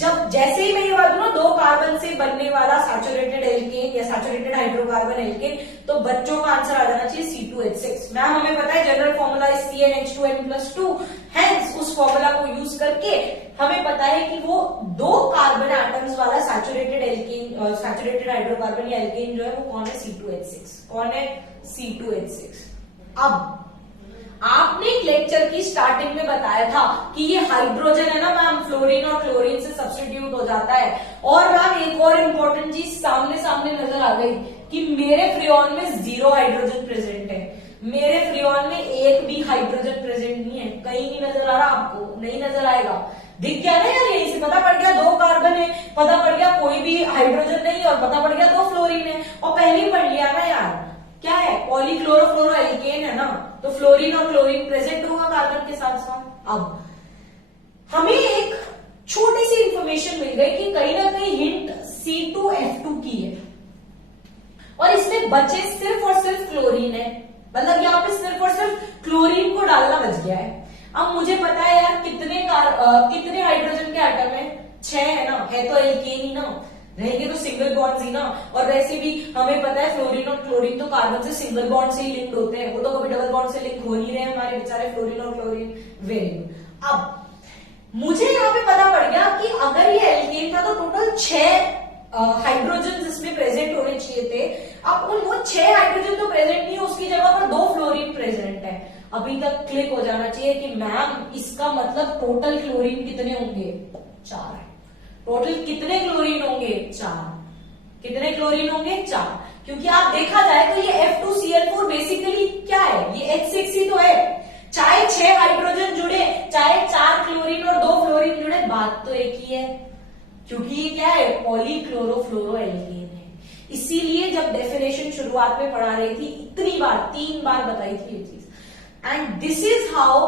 जब जैसे ही मैं ये बात 2 कार्बन से बनने वाला सैचुरेटेड एल्केन या सैचुरेटेड हाइड्रोकार्बन एल्केन, तो बच्चों का आंसर आ जाना चाहिए C2H6। मैम हमें पता है general formula is CnH2n+2, hence उस फॉर्मूला को यूज करके हमें पता है कि वो 2 कार्बन एटम्स वाला सैचुरेटेड एल्केन, सैचुरेटेड हाइड्रोकार्बन या एल्केन जो है वो कौन है? C2H6। कौन है? C2H6। अब आपने लेक्चर की स्टार्टिंग में बताया था कि ये हाइड्रोजन है ना मैम, फ्लोरीन और क्लोरीन से सब्स्टिट्यूट हो जाता है। और मैम एक और इम्पोर्टेंट चीज सामने नजर आ गई कि मेरे फ्रियोन में 0 हाइड्रोजन प्रेजेंट है। मेरे फ्रियोन में एक भी हाइड्रोजन प्रेजेंट नहीं है। कहीं नहीं नजर आ रहा आपको? नहीं नजर आएगा। दिख गया ना यार? यहीं से पता पड़ गया 2 कार्बन है, पता पड़ गया कोई भी हाइड्रोजन नहीं, और पता पड़ गया 2 फ्लोरीन है। और पहले ही पढ़ लिया ना यार, क्या है? पॉलीक्लोरोफ्लोरोएल्केन है ना, तो फ्लोरीन और क्लोरीन प्रेजेंट होगा कार्बन के साथ साथ। अब हमें एक छोटी सी इंफॉर्मेशन मिल गई कि कहीं ना कहीं हिंट C2F2 की है और इसमें बचे सिर्फ और सिर्फ क्लोरीन है। मतलब यहाँ पे सिर्फ और सिर्फ क्लोरीन को डालना बच गया है। अब मुझे पता है यार कितने हाइड्रोजन के एटम है? 6 है ना, है तो एल्केन ही ना, रहेंगे तो सिंगल बॉन्ड्स ही ना। और वैसे भी हमें पता है फ्लोरीन और क्लोरीन तो कार्बन से सिंगल बॉन्ड से ही लिंक्ड होते हैं, वो तो कभी डबल बॉन्ड से लिंक हो नहीं रहे हमारे बेचारे फ्लोरीन और क्लोरीन। Very good. अब मुझे यहाँ पे पता पड़ गया कि अगर ये एल्केन था तो टोटल 6 हाइड्रोजन इसमें प्रेजेंट होने चाहिए थे। अब वो 6 हाइड्रोजन तो प्रेजेंट नहीं है, उसकी जगह पर 2 फ्लोरीन प्रेजेंट है। अभी तक क्लिक हो जाना चाहिए कि मैम इसका मतलब टोटल क्लोरीन कितने होंगे? 4। टोटल कितने क्लोरीन होंगे? 4। कितने क्लोरीन होंगे? 4। क्योंकि आप देखा जाए तो ये F2Cl4 बेसिकली क्या है? ये H6 ही तो है। चाहे 6 हाइड्रोजन जुड़े, चाहे 4 क्लोरीन और 2 फ्लोरीन जुड़े, बात तो एक ही है, क्योंकि ये क्या है? पॉलीक्लोरोफ्लोरोएल्केन है। इसीलिए जब डेफिनेशन शुरुआत में पढ़ा रही थी इतनी बार 3 बार बताई थी ये चीज। And this is how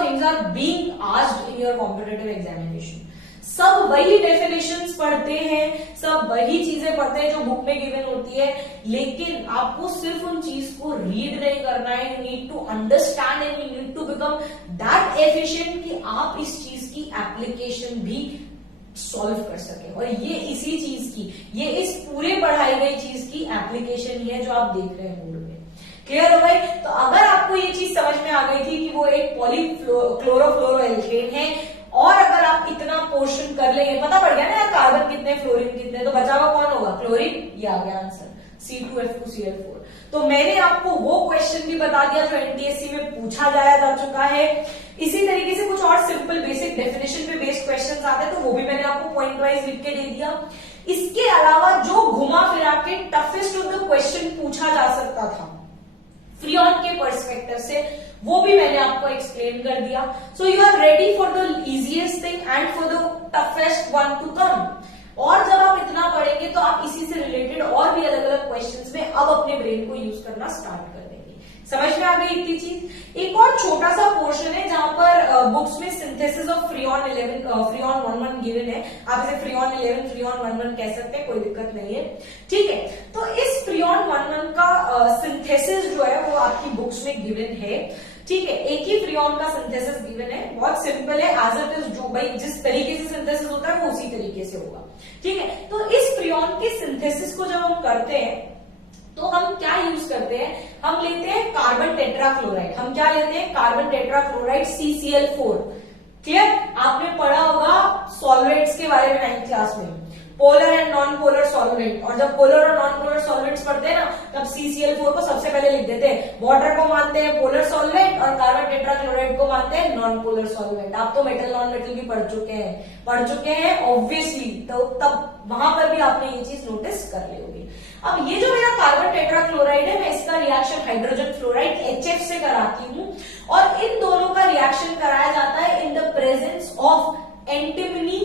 things are being asked in your competitive examination. सब वही डेफिनेशंस पढ़ते हैं, सब वही चीजें पढ़ते हैं जो बुक में गिवन होती है, लेकिन आपको सिर्फ उन चीज को रीड नहीं करना है। You need to understand and you need to become that efficient कि आप इस चीज की एप्लीकेशन भी सॉल्व कर सके। और ये इसी चीज की, ये इस पूरे पढ़ाई गई चीज की एप्लीकेशन ही है जो आप देख रहे हैं बोर्ड में। क्लियर हो भाई? तो अगर आपको ये चीज समझ में आ गई थी कि वो एक पॉलीक्लोरोफ्लोरोएल्केन है, और अगर आप इतना पोर्शन कर लेंगे, पता पड़ गया ना यार कार्बन कितने फ्लोरीन कितने, तो बचा हुआ कौन होगा? क्लोरीन। ये आ गया आंसर C2F2Cl4। तो मैंने आपको वो क्वेश्चन भी बता दिया जो एनटीएससी में पूछा जाया जा चुका है। इसी तरीके से कुछ और सिंपल बेसिक डेफिनेशन पे बेस्ड क्वेश्चंस आते हैं, तो वो भी मैंने आपको पॉइंट वाइज लिख के दे दिया। इसके अलावा जो घुमा फिरा के टफेस्ट ऑफ द क्वेश्चन पूछा जा सकता था फ्रियोन के पर्सपेक्टिव से, वो भी मैंने आपको एक्सप्लेन कर दिया। So you are ready for the easiest thing and for the toughest one to come. और जब आप इतना पढ़ेंगे तो आप इसी से रिलेटेड और भी अलग अलग क्वेश्चंस में अब अपने ब्रेन को यूज करना स्टार्ट कर देंगे। समझ में आ गई इतनी चीज। एक और छोटा सा पोर्शन है जहां पर बुक्स में सिंथेसिस ऑफ फ्रियॉन 11 गिवन है। आप इसे फ्रियॉन 11 फ्रियॉन 11 कह सकते हैं, कोई दिक्कत नहीं है, ठीक है। तो इस फ्रियॉन 11 का सिंथेसिस जो है वो आपकी बुक्स में गिवन है, ठीक है। एक ही फ्रियॉन का सिंथेसिस गिवन है, बहुत सिंपल है, एज इट इज, जो भाई जिस तरीके से सिंथेसिस होता है वो उसी तरीके से होगा, ठीक है। तो इस फ्रियॉन के सिंथेसिस को जब हम करते हैं तो हम क्या यूज करते हैं, हम लेते हैं कार्बन टेट्राक्लोराइड। हम क्या लेते हैं, कार्बन टेट्राक्लोराइड CCl4। क्लियर, आपने पढ़ा होगा सॉल्वेंट्स के बारे में 9th क्लास में, polar and non polar solvent, और जब पोलर और नॉन पोलर सॉल्वेंट्स पढ़ते हैं ना तब CCl4 को सबसे पहले लिख देते हैं। वाटर को मानते हैं पोलर सॉल्वेंट और कार्बन टेट्राक्लोराइड को मानते हैं नॉन पोलर सॉल्वेंट। आप तो मेटल नॉन मेटल भी पढ़ चुके हैं ऑब्वियसली, तो तब वहां पर भी आपने ये चीज नोटिस कर ली होगी। अब ये जो मेरा कार्बन टेट्राक्लोराइड है, मैं इसका रिएक्शन हाइड्रोजन फ्लोराइड HF से कराती हूं, और इन दोनों का रिएक्शन कराया जाता है in the presence of antimony.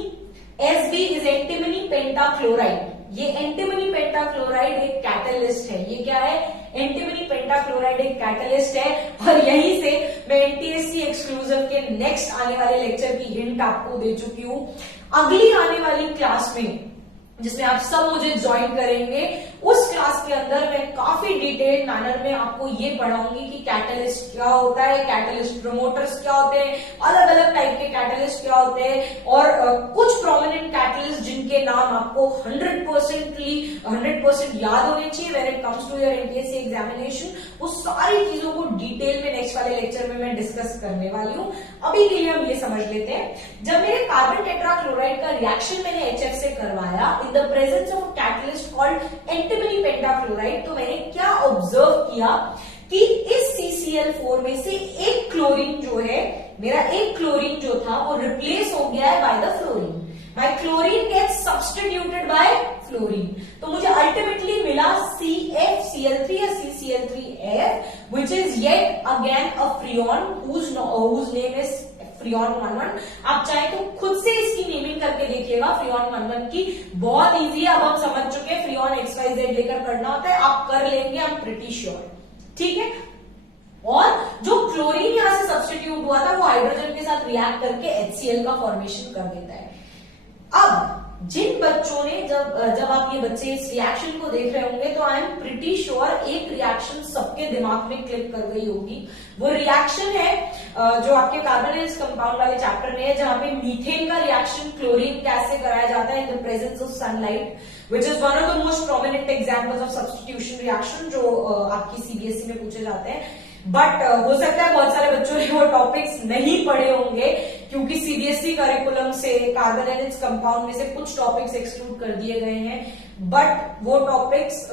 Sb is antimony pentachloride. ये एंटीमनी पेंटाक्लोराइड एक कैटलिस्ट है। ये क्या है, एंटीमनी पेंटाक्लोराइड एक कैटलिस्ट है, और यहीं से मैं NTSC एक्सक्लूसिव के नेक्स्ट आने वाले लेक्चर की हिंट आपको दे चुकी हूं। अगली आने वाली क्लास में जिसमें आप सब मुझे ज्वाइन करेंगे, उस क्लास के अंदर मैं काफी डिटेल्ड मैनर में आपको ये पढ़ाऊंगी कि कैटलिस्ट क्या होता है, कैटलिस्ट प्रमोटर्स क्या होते हैं, अलग अलग टाइप के कैटलिस्ट क्या होते हैं, और कुछ प्रोमिनेंट कैटलिस्ट जिनके नाम आपको 100% याद होने चाहिए when it comes to your NTSC examination. वो सारी चीजों को डिटेल में नेक्स्ट वाले लेक्चर में मैं डिस्कस करने वाली हूँ। अभी के लिए हम ये समझ लेते हैं, जब मेरे कार्बन टेट्राक्लोराइड का रिएक्शन मैंने HF से करवाया in the presence of catalyst called antimony pentachloride, तो मैंने क्या ऑब्जर्व किया कि इस CCl4 में से एक क्लोरीन जो है, मेरा एक क्लोरीन जो था वो रिप्लेस हो गया है by the fluorine. My chlorine gets substituted by fluorine, तो मुझे अल्टीमेटली मिला CFCl3 या CCl3F, which is yet again a freon whose name is freon 11। आप चाहे तो खुद से इसकी नेमिंग करके देखिएगा फ्रियॉन 11 की, बहुत इजी है। अब हम समझ चुके हैं फ्रियॉन XYZ लेकर करना होता है, आप कर लेंगे, आई एम प्रिटी श्योर, ठीक है। और जो क्लोरीन यहां से सब्स्टिट्यूट हुआ था वो हाइड्रोजन के साथ रिएक्ट करके HCl का फॉर्मेशन कर देता है। अब जिन बच्चों ने जब आप ये बच्चे इस रिएक्शन को देख रहे होंगे तो आई एम प्रिटी श्योर एक रिएक्शन सबके दिमाग में क्लिक कर गई होगी। वो रिएक्शन है जो आपके कार्बोनाइल्स कंपाउंड वाले चैप्टर में है, जहां पे मीथेन का रिएक्शन क्लोरीन गैस से कराया जाता है in the presence of sunlight, which is one of the most prominent examples of substitution reaction जो आपकी CBSE में पूछे जाते हैं। बट हो सकता है बहुत सारे बच्चों ने वो टॉपिक्स नहीं पढ़े होंगे, क्योंकि CBSE करिकुलम से कार्बोनाइल्स कंपाउंड में से कुछ टॉपिक्स एक्सक्लूड कर दिए गए हैं। बट वो टॉपिक्स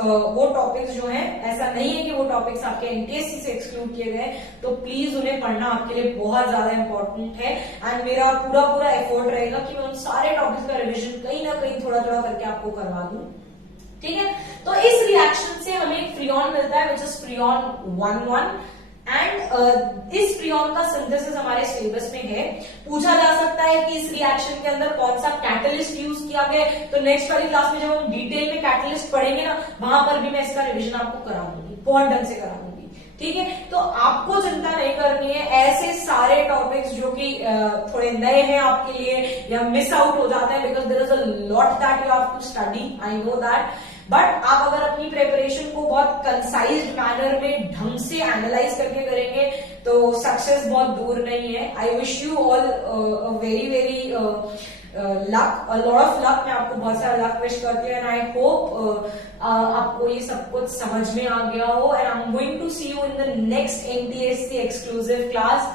जो हैं, ऐसा नहीं है कि वो टॉपिक्स आपके NTSC से एक्सक्लूड किए गए, तो प्लीज उन्हें पढ़ना आपके लिए बहुत ज्यादा इंपॉर्टेंट है। एंड मेरा पूरा एफर्ट रहेगा कि मैं उन सारे टॉपिक्स का रिविजन कहीं ना कहीं थोड़ा करके आपको करवा दूं, ठीक है। तो इस रिएक्शन से हमें एक फ्रियॉन मिलता है विच इज फ्रियॉन 11, एंड इस फ्रियॉन का सिंथेसिस हमारे सिलेबस में है। पूछा जा सकता है कि इस रिएक्शन के अंदर कौन सा कैटलिस्ट यूज किया गया, तो नेक्स्ट वाली क्लास में जब हम डिटेल में कैटलिस्ट पढ़ेंगे ना, वहां पर भी मैं इसका रिविजन आपको कराऊंगी, बहुत ढंग से कराऊंगी, ठीक है। तो आपको चिंता नहीं करनी है, ऐसे सारे टॉपिक्स जो कि थोड़े नए हैं आपके लिए या मिस आउट हो जाते हैं, because there is a lot that you have to study, I know that. But आप अगर अपनी प्रिपरेशन को बहुत कंसाइज्ड मैनर में ढंग से एनालाइज करके करेंगे तो सक्सेस बहुत दूर नहीं है। I wish you all very luck, a lot of luck. मैं आपको बहुत सारा लक विश करती हूँ, एंड आई होप आपको ये सब कुछ समझ में आ गया हो। And I am going to see you in the next NTSC exclusive class,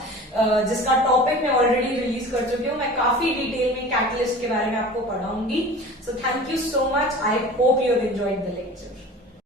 जिसका टॉपिक मैं ऑलरेडी रिलीज कर चुकी हूँ। मैं काफी डिटेल में कैटलिस्ट के बारे में आपको पढ़ाऊंगी। So thank you so much, I hope you have enjoyed the lecture.